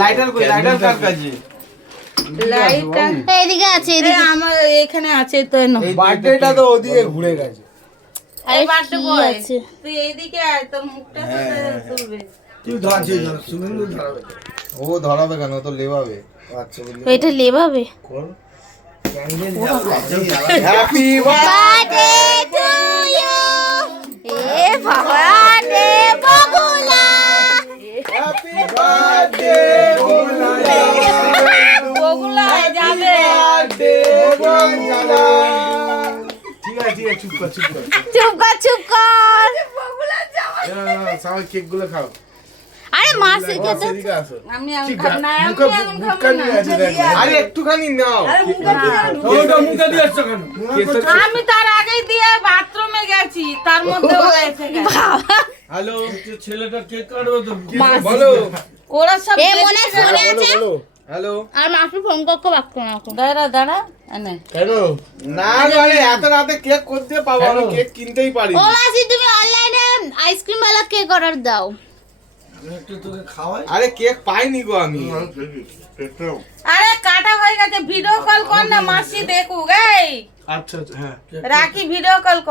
Lighter কই? Lighter কার কাছে? Lighter এদিকে আছে, এদিকে। আমার এখানে আছে তো না। বার্থডেটা তো ওদিকে ঘুরে গেছে। এই বার্থডে কি বয় আছে? তুই এইদিকে আয়, তোর মুখটা তো তুলবে। তুই ধরছিস না, সুমিন্দু ধরাবে। ও ধরাবে কেন? ও তো লেবাবে। আচ্ছা বলি। এটা লেভাবে। কর। Happy birthday to you. এ বার্থডে বগুলা। হ্যাপি বার্থডে বগুলা যাবে। ঠিক আছে চুপ কর চুপ কর। চুপ কর, চুপ কর। সবাই কেক গুলো খাও। আরে মাসি কে তো সেদিকে আসো। আমি ঠিক খাব না, আমি মুখে এখন খাবো মুখখানি না। আছে দেখ। আরে একটুখানি নাও। ওটা মুখে দিয়ে আসছো কেন? আমি তার আগেই দিয়ে বাথরুমে গেছি, তার মধ্যে ও এসে গেছে। হ্যালো ছেলেটা কেক কাটবে তো বলো। ওরা সব এ মনে ফোনে আছে। হ্যালো আর মাসি ফোন করতে পারতো না এখন। দাঁড়া দাঁড়া এনে কেন? না মানে এত রাতে কেক করতে পাবো? আমি কেক কিনতেই পারি। ও মাসি, তুমি অনলাইনে আইসক্রিম वाला কেক অর্ডার দাও। একটু তোকে খাওয়াই। আরে কেক পাইনি গো আমি। আরে কাটা হয়ে গেছে, ভিডিও কল কর না, মাসি দেখুক। এই আচ্ছা আচ্ছা হ্যাঁ রাখি, ভিডিও কল কর।